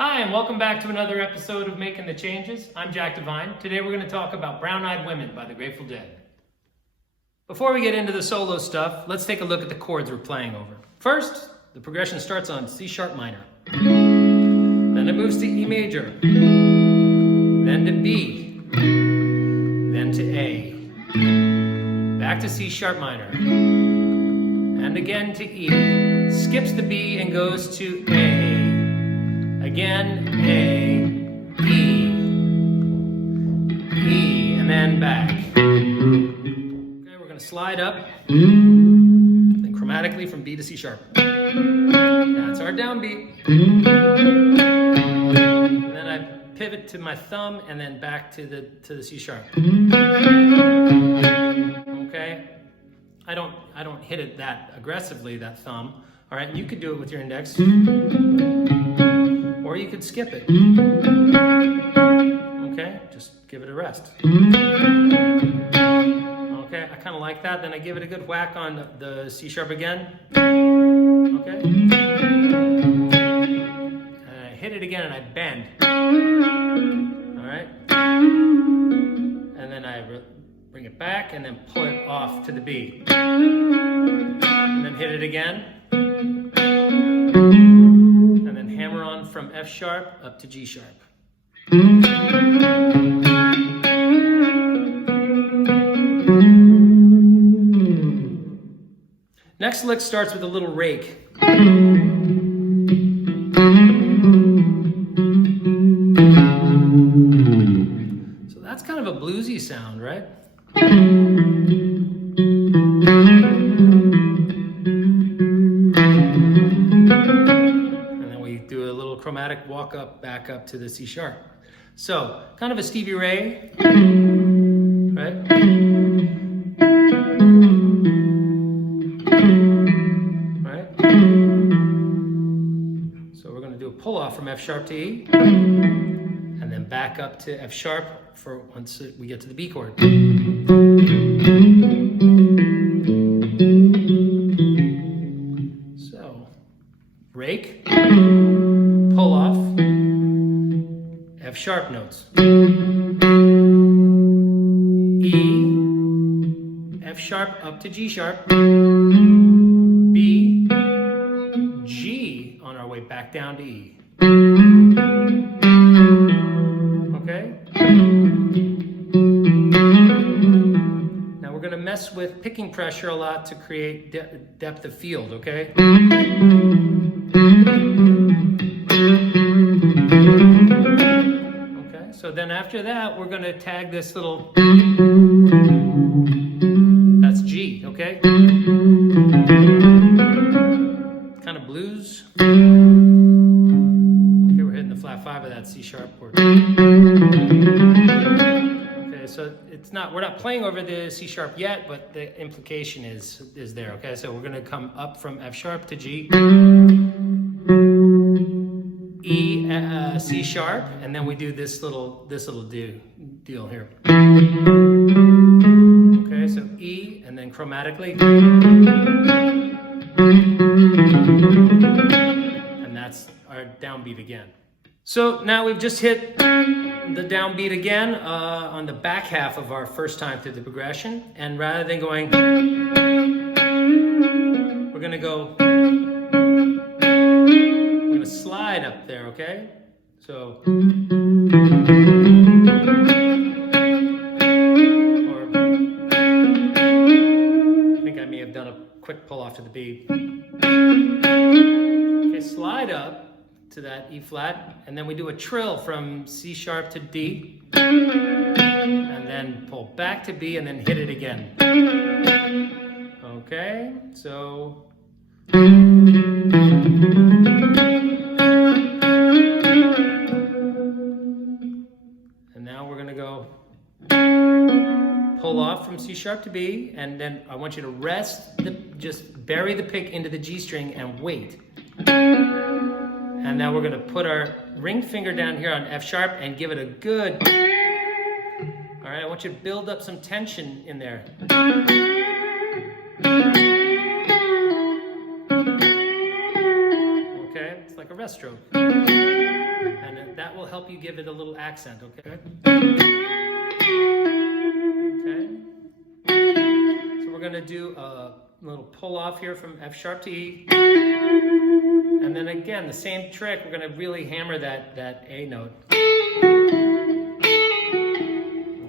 Hi, and welcome back to another episode of Making the Changes. I'm Jack Devine. Today we're going to talk about Brown-Eyed Women by the Grateful Dead. Before we get into the solo stuff, let's take a look at the chords we're playing over. First, the progression starts on C sharp minor. Then it moves to E major. Then to B. Then to A. Back to C sharp minor. And again to E. Skips the B and goes to A. Again, A, E, E, and then back. Okay, we're going to slide up, then chromatically from B to C sharp. That's our downbeat. And then I pivot to my thumb and then back to the C sharp. Okay, I don't hit it that aggressively, that thumb. All right, you could do it with your index. Or you could skip it. Okay, just give it a rest. Okay, I kind of like that. Then I give it a good whack on the C sharp again. Okay. And I hit it again and I bend. All right. And then I bring it back and then pull it off to the B. And then hit it again. From F sharp up to G sharp. Next lick starts with a little rake. So that's kind of a bluesy sound, right? Chromatic walk up, back up to the C sharp. So, kind of a Stevie Ray, right? Right? So we're going to do a pull off from F sharp to E, and then back up to F sharp for once we get to the B chord. So, rake. Pull off, F sharp notes. E, F sharp up to G sharp. B, G on our way back down to E. Okay? Now we're going to mess with picking pressure a lot to create depth of field, okay? Okay, so then after that, we're going to tag this little, that's G, okay? Kind of blues. Okay, we're hitting the flat 5 of that C sharp chord. Okay, so it's not, we're not playing over the C sharp yet, but the implication is there, okay? So we're going to come up from F sharp to G. E, C sharp, and then we do this little deal here. Okay, so E, and then chromatically, and that's our downbeat again. So now we've just hit the downbeat again on the back half of our first time through the progression, and rather than going, we're gonna go, we're gonna slide up there, okay? So, or I think I may have done a quick pull off to the B. Okay, slide up to that E flat, and then we do a trill from C sharp to D, and then pull back to B, and then hit it again. Okay, so and now we're gonna go pull off from C sharp to B, and then I want you to just bury the pick into the G string and wait. And now we're gonna put our ring finger down here on F sharp and give it a good, all right, I want you to build up some tension in there. Okay, it's like a rest stroke. And that will help you give it a little accent, okay? Okay. So we're gonna do a little pull off here from F sharp to E. And then again, the same trick, we're gonna really hammer that A note.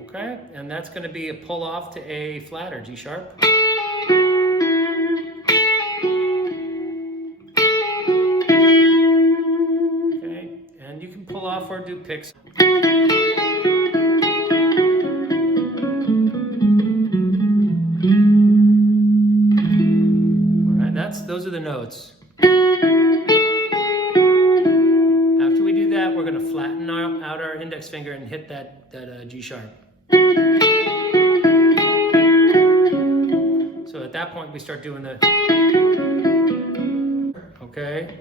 Okay, and that's gonna be a pull off to A flat or G sharp. Okay, and you can pull off or do picks. All right, those are the notes. We're going to flatten out our index finger and hit that G sharp. So at that point we start doing the, okay.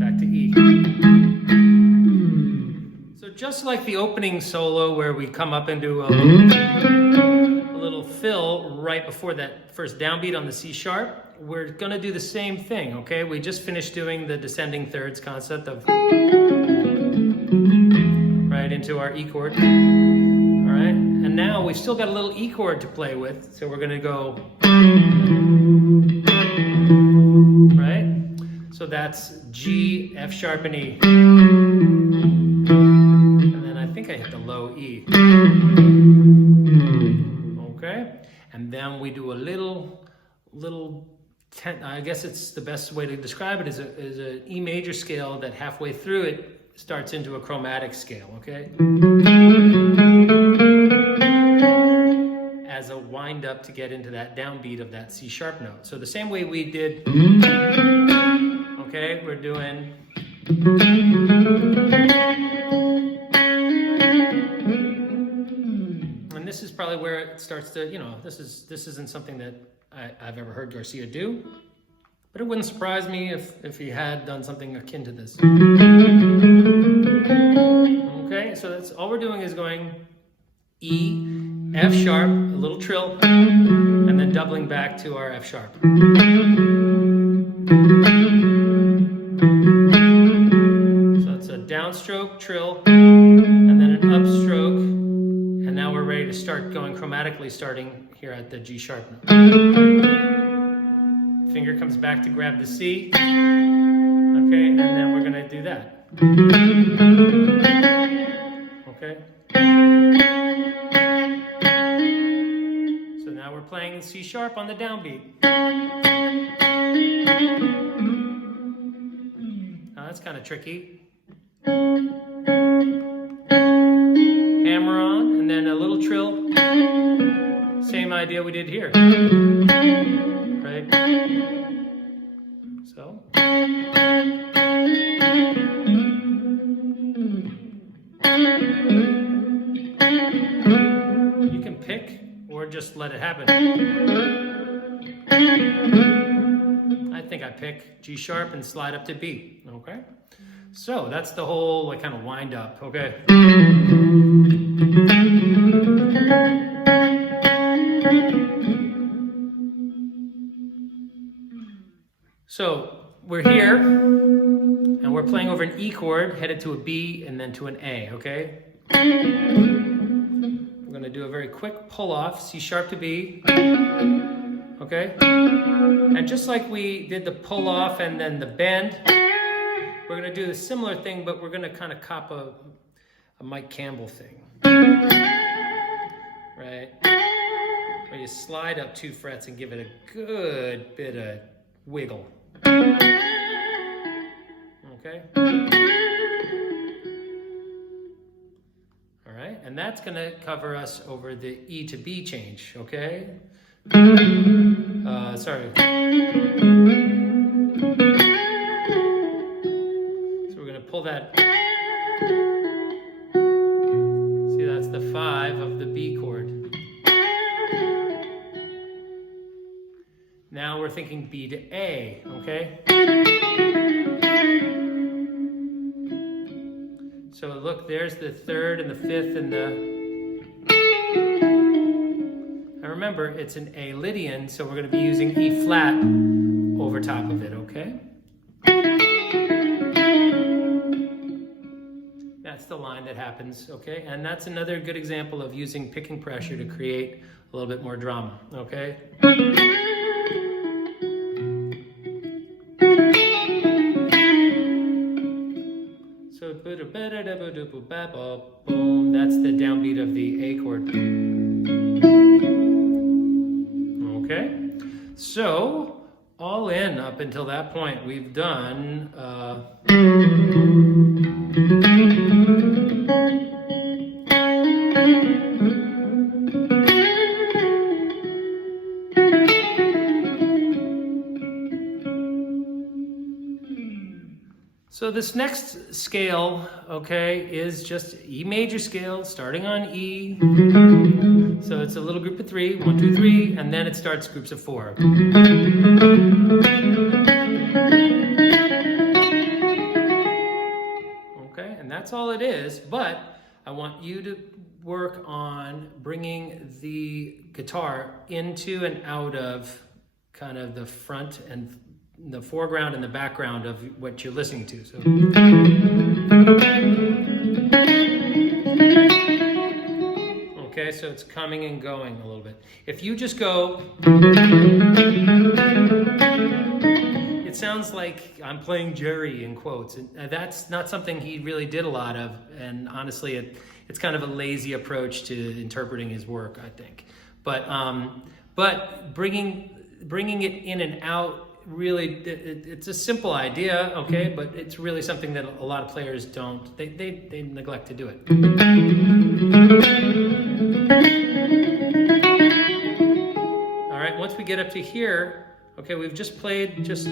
Back to E. So just like the opening solo where we come up into a little fill right before that first downbeat on the C sharp, we're going to do the same thing, okay? We just finished doing the descending thirds concept of right into our E chord, all right? And now we've still got a little E chord to play with, so we're going to go, right? So that's G, F sharp, and E. And then I think I hit the low E. Okay, and then we do a little, I guess it's the best way to describe it is an E major scale that halfway through it starts into a chromatic scale, okay? As a wind up to get into that downbeat of that C sharp note. So the same way we did, okay, we're doing, this is probably where it starts to, this isn't something that I've ever heard Garcia do, but it wouldn't surprise me if he had done something akin to this. Okay, so that's all we're doing is going E, F sharp, a little trill, and then doubling back to our F sharp. So it's a downstroke, trill, and then an upstroke. And now we're ready to start going chromatically, starting here at the G sharp note. Finger comes back to grab the C. Okay, and then we're going to do that. Okay. So now we're playing in C sharp on the downbeat. Now that's kind of tricky. Hammer on, and then a little trill. Same idea we did here. Right? So. You can pick or just let it happen. I think I pick G sharp and slide up to B. Okay? So that's the whole kind of wind up. Okay? So we're here, and we're playing over an E chord, headed to a B, and then to an A, okay? We're going to do a very quick pull off, C sharp to B, okay? And just like we did the pull off and then the bend, we're going to do a similar thing, but we're going to kind of cop a Mike Campbell thing, right? Where you slide up 2 frets and give it a good bit of wiggle, okay? All right, and that's going to cover us over the E to B change, okay? Sorry. So we're going to pull that. See, that's the 5 of the B chord. Now we're thinking B to A, okay? So look, there's the 3rd and the 5th and the... Now remember, it's an A Lydian, so we're going to be using E flat over top of it, okay? That's the line that happens, okay? And that's another good example of using picking pressure to create a little bit more drama, okay? So, boom, that's the downbeat of the A chord. Okay, so all in up until that point, we've done so this next scale, okay, is just E major scale starting on E. So it's a little group of 3, 1, 2, 3, and then it starts groups of 4. Okay, and that's all it is, but I want you to work on bringing the guitar into and out of kind of the front and the foreground and the background of what you're listening to. So okay, so it's coming and going a little bit. If you just go, it sounds like I'm playing Jerry in quotes. And that's not something he really did a lot of, and honestly it's kind of a lazy approach to interpreting his work, I think. But bringing it in and out, really, it's a simple idea, okay, but it's really something that a lot of players don't, they neglect to do it. All right, once we get up to here, okay, we've just played just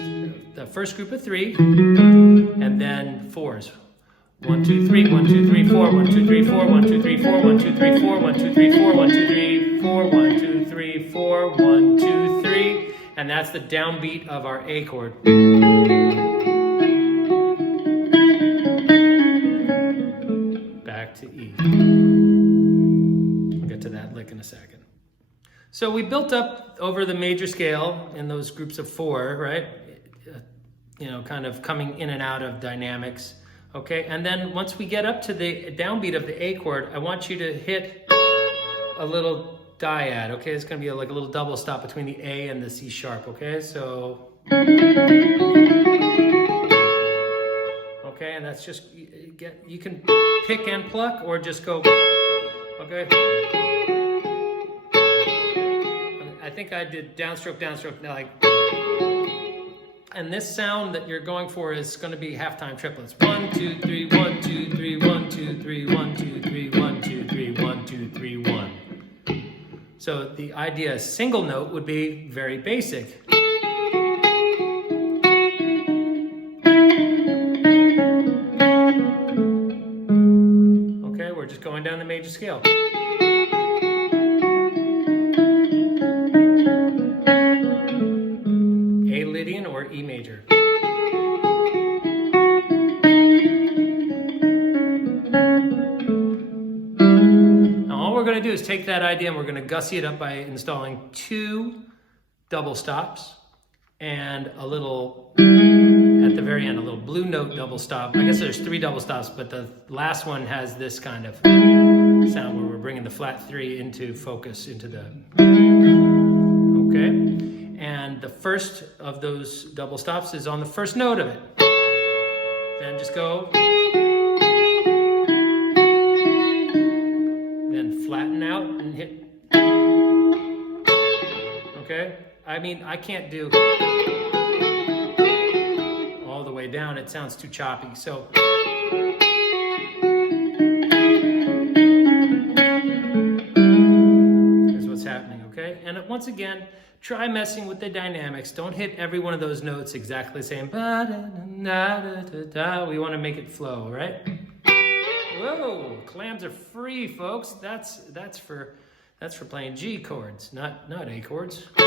the first group of 3, and then 4s. 1, 2, 3, 1, 2, 3, 4, 1, 2, 3, 4, 1, 2, 3, 4, 1, 2, 3, 4, 1, 2, 3, 4, 1, 2, 3, 4, 1, 2, 3, 4, 1, 2, 3, and that's the downbeat of our A chord. Back to E. We'll get to that lick in a second. So we built up over the major scale in those groups of 4, right? You know, kind of coming in and out of dynamics. Okay, and then once we get up to the downbeat of the A chord, I want you to hit a little dyad, okay? It's gonna be like a little double stop between the A and the C sharp, okay? So, okay, and that's just, you can pick and pluck or just go, okay? I think I did downstroke, downstroke, like, and this sound that you're going for is going to be halftime triplets. 1, 2, 3, 1, 2, 3, 1, 2, 3, 1, 2, 3, 1, 2, 3, 1, 2, 3, 1. So the idea is single note would be very basic. Okay, we're just going down the major scale. A Lydian or E major. Now all we're going to do is take that idea and we're going to Gussie it up by installing 2 double stops and a little, at the very end, a little blue note double stop. I guess there's 3 double stops, but the last one has this kind of sound where we're bringing the flat 3 into focus into the, okay? And the first of those double stops is on the first note of it. Then just go. Then flatten out and hit. Okay? I mean, I can't do all the way down. It sounds too choppy. So here's what's happening, okay? And once again, try messing with the dynamics. Don't hit every one of those notes exactly the same. We want to make it flow, right? Whoa, clams are free, folks. That's for playing G chords, not A chords. All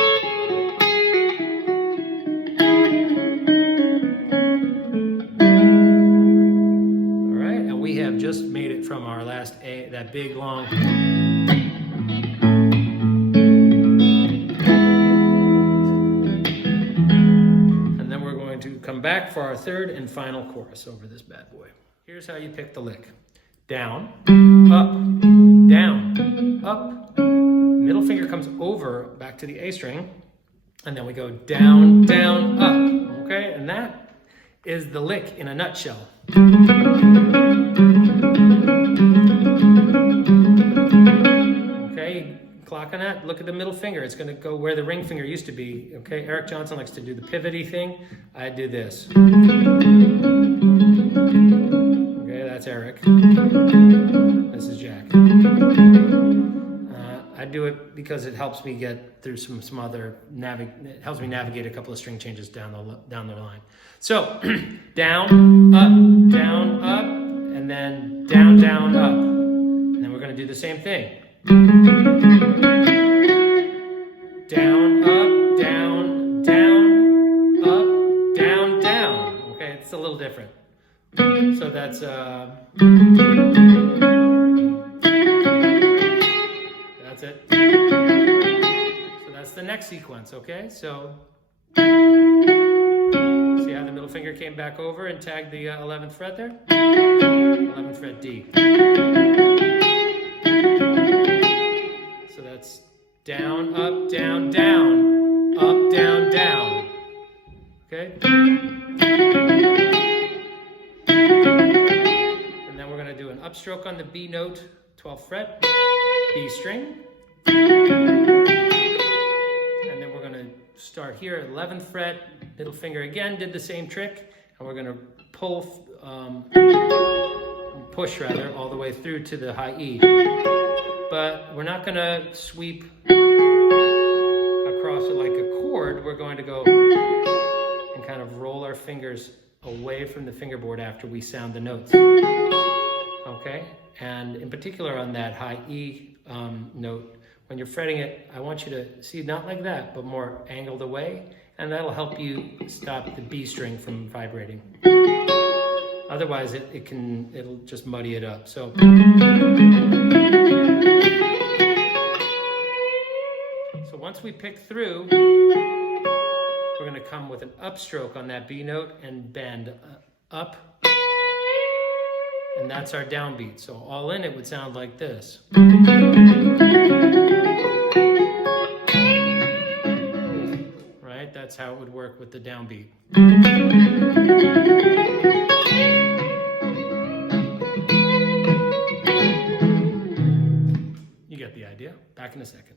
right, and we have just made it from our last A, that big long. And then we're going to come back for our third and final chorus over this bad boy. Here's how you pick the lick. Down, up, down, up. Middle finger comes over back to the A string, and then we go down, down, up, okay? And that is the lick in a nutshell. Okay, clock on that, look at the middle finger. It's gonna go where the ring finger used to be, okay? Eric Johnson likes to do the pivoty thing. I do this. That's Eric. This is Jack. I do it because it helps me get through some other it helps me navigate a couple of string changes down the line. So down, up, and then down, down, up. And then we're going to do the same thing. Down, up, down, down, up, down, down. Okay, it's a little different. So that's it. So that's the next sequence, okay? So see how the middle finger came back over and tagged the 11th fret there? 11th fret D. So that's down, up, down, down, up, down, down. Okay? Do an upstroke on the B note, 12th fret, B string. And then we're going to start here at 11th fret, middle finger again, did the same trick, and we're going to push all the way through to the high E. But we're not going to sweep across it like a chord. We're going to go and kind of roll our fingers away from the fingerboard after we sound the notes. Okay, and in particular on that high E note, when you're fretting it, I want you to see not like that, but more angled away, and that'll help you stop the B string from vibrating. Otherwise, it'll just muddy it up. So once we pick through, we're going to come with an upstroke on that B note and bend up. And that's our downbeat. So all in, it would sound like this. Right? That's how it would work with the downbeat. You get the idea. Back in a second.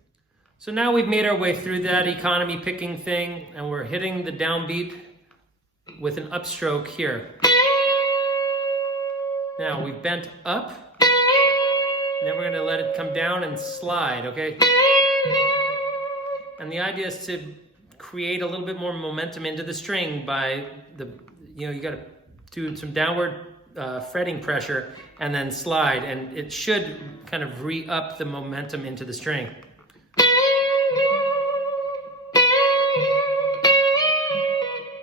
So now we've made our way through that economy picking thing, and we're hitting the downbeat with an upstroke here. Now we've bent up, and then we're going to let it come down and slide, okay? And the idea is to create a little bit more momentum into the string by you got to do some downward fretting pressure and then slide, and it should kind of re-up the momentum into the string.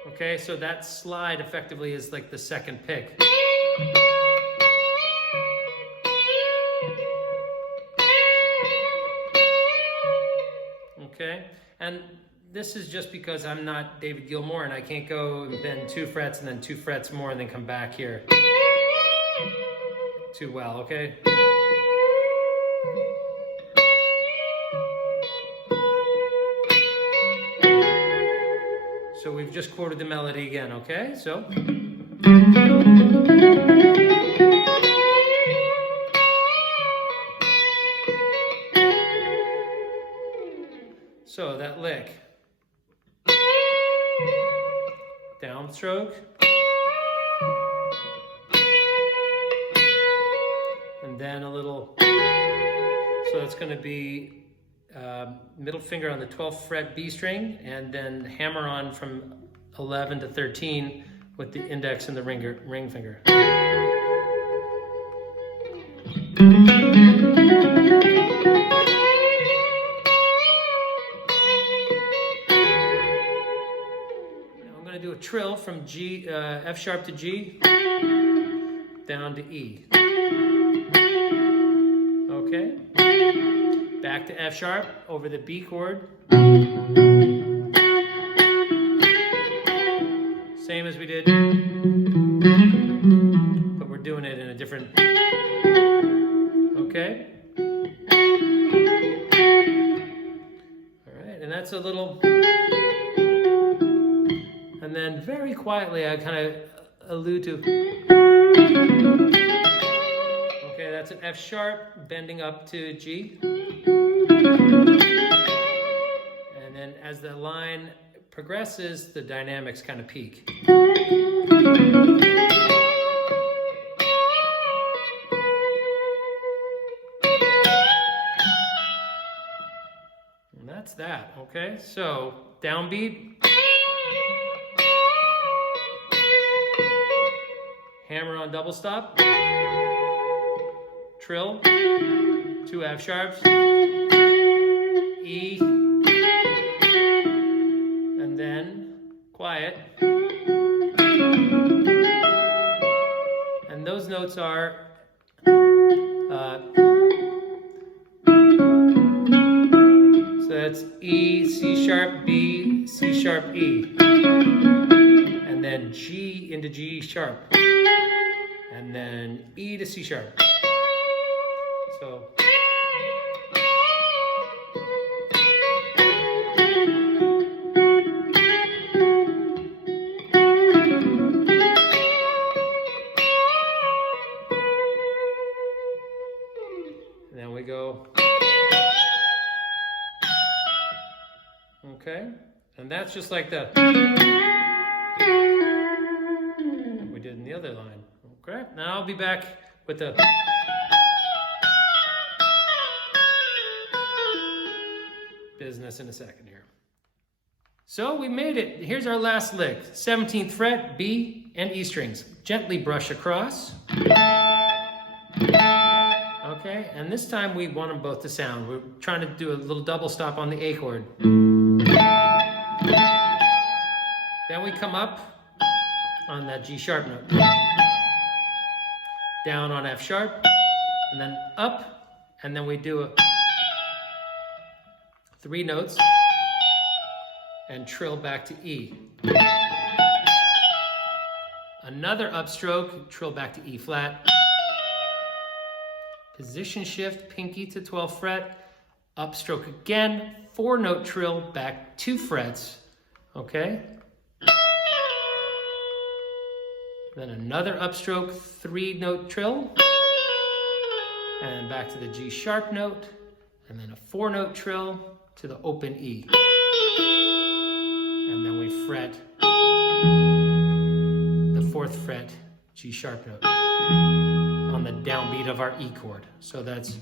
Okay, so that slide effectively is like the second pick. Okay, and this is just because I'm not David Gilmour and I can't go and bend 2 frets and then 2 frets more and then come back here too well, okay? So we've just chorded the melody again, okay? So. So that lick. Downstroke. And then a little, so it's going to be middle finger on the 12th fret B string, and then hammer on from 11 to 13 with the index and the ring finger. Now I'm going to do a trill from G, F sharp to G, down to E. Okay? Back to F sharp, over the B chord. Same as we did, but we're doing it in a different, okay? All right, and that's a little, and then very quietly I kind of allude to, okay, that's an F sharp, bending up to G. And then as the line progresses, the dynamics kind of peak. And that's that, okay? So, downbeat. Hammer on double stop. Trill. 2 F sharps. E. And then quiet. And those notes are so that's E, C sharp, B, C sharp, E. And then G into G sharp. And then E to C sharp. So then we go, okay, and that's just like the we did in the other line. Okay, now I'll be back with the business in a second here. So we made it. Here's our last lick. 17th fret, B and E strings. Gently brush across. Okay, and this time we want them both to sound. We're trying to do a little double stop on the A chord. Then we come up on that G sharp note. Down on F sharp, and then up, and then we do a 3 notes and trill back to E. Another upstroke, trill back to E flat. Position shift, pinky to 12th fret, upstroke again, 4-note trill back 2 frets, okay? Then another upstroke, 3-note trill, and back to the G sharp note, and then a 4-note trill to the open E. And then we fret the 4th fret G sharp note on the downbeat of our E chord. So that's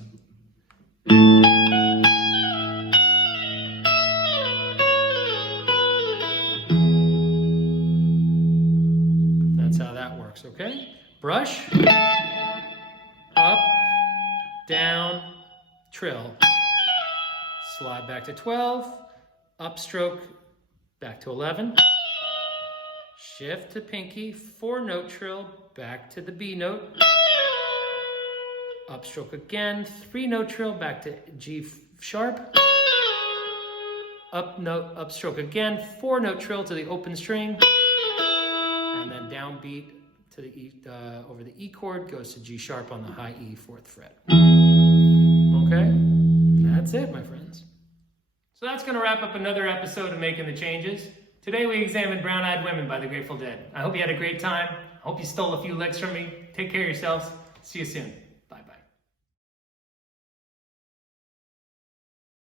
how that works, okay? Brush, up, down, trill, slide back to 12, upstroke back to 11, shift to pinky, 4-note trill back to the B note, upstroke again, 3-note trill back to G sharp, upstroke again, 4-note trill to the open string, and then downbeat to the E, over the E chord goes to G sharp on the high E 4th fret. Okay? that's it, my friends. So that's going to wrap up another episode of Making the Changes. Today we examined Brown Eyed Women by the Grateful Dead. I hope you had a great time. I hope you stole a few licks from me. Take care of yourselves. See you soon.